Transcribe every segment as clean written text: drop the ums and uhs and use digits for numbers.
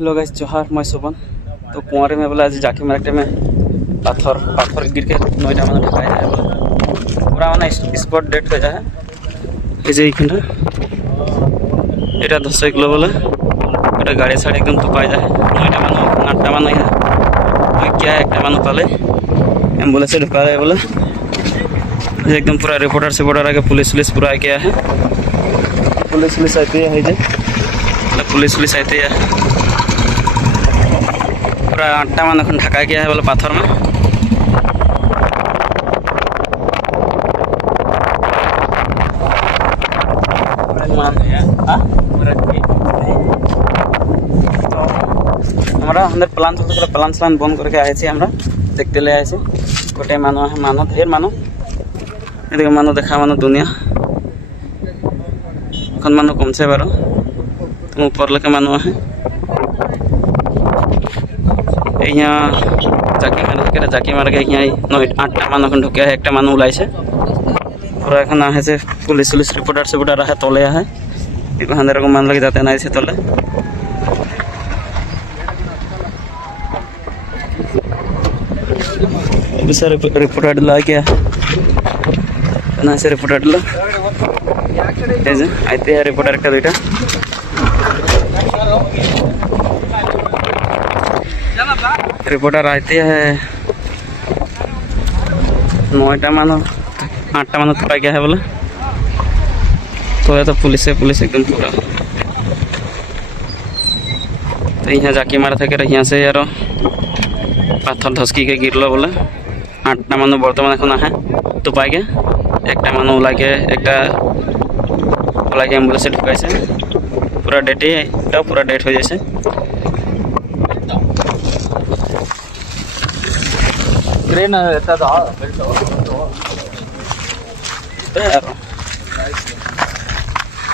Hello guys जोहार मैं सुबन। तो कुआरे में बोला जाके मार्केट में पाथर गिर के 9टा मान ढका है पूरा माना स्पॉट डेट हो जाए ये এটা 10 কিলো বলে এটা গাড়ি ছাড়ে একদম তুপাই যায় 9টা মান 8টা মান ওই क्या একটা মান পালে एम्बुलेंस ढुका है बोला एकदम पूरा रिपोर्टर से बॉर्डर आके पुलिस पूरा आ गया है। पुलिस आती है जे पुलिस आती है पूरा 8टा मान ढका गया है बोला पाथर में। हमारा अंदर प्लान चलते प्लान बंद करके आए थे हमरा देखते ले आए गोटे मानो है मानो ढेर मानो ये मानो देखा मानो दुनिया এখন मानो कम से बारो तुम ऊपर लगे मानो है यहाँ जाकी मार के यहाँ 8टा मानो ढुके है 1टा मानो ऊल्स पूरा एखन आसे पुलिस रिपोर्टर है तले है अंदर को मान लगे जाते ना से तले रिपोर्टर ला क्या ना से रिपोर्टर ला आते हैं रिपोर्टर का दुईटा रिपोर्टर आते हैं 9टा मानो 8टा मानो तो गया है बोला तो है तो पुलिस एकदम पूरा तो यहाँ जाके मारा था कि यहाँ से यार पाथर धसकी के गिरल बोले 8टा मानो बर्तमान एखन आए तो पाई गए 1टा मानो ओला के एम्बुलेंस ढुकाइसे पूरा डेट पूरा डेट हो जाए ट्रेन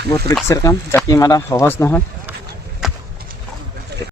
बहुत रिक्सर काम जाकी मारा सहज নহয়।